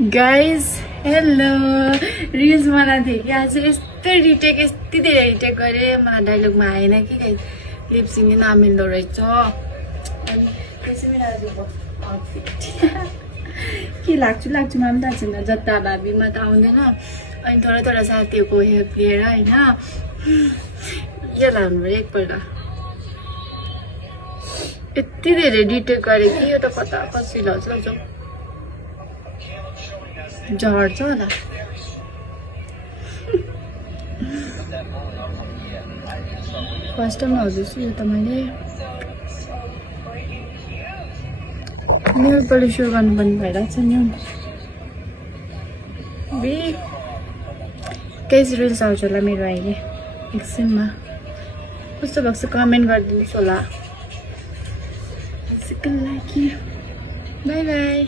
guys hello reels बनाएको थिएँ कि आज यस्तो रिटेक यति धेरै रिटेक गरेँ मलाई डाइलगमा आएन कि गाइज लिपसिङ नै नमिल्दो रहेछ अनि त्यसै मेरो आजको आउटफिट के लाग्छु मलाई पनि थाहा छैन जता भाबीमा त आउँदैन अनि थोडा साथीहरूको हेल्प लिएर होइन यो लाउनु पऱ्यो एकपल्ट यति धेरै रिटेक गरेँ कि यो त कता कसरी लाउँछ झर्छ होला फर्स्ट टाइम लाउँदैछु यो त मैले नेल पलिस सुरु गर्नुपर्ने भइरहेको छ नि केही रिल्स आउँछ होला मेरो अहिले एकछिनमा कस्तो भएको छ कमेन्ट गरिदिनुहोस् होला आजको लागि बाई बाई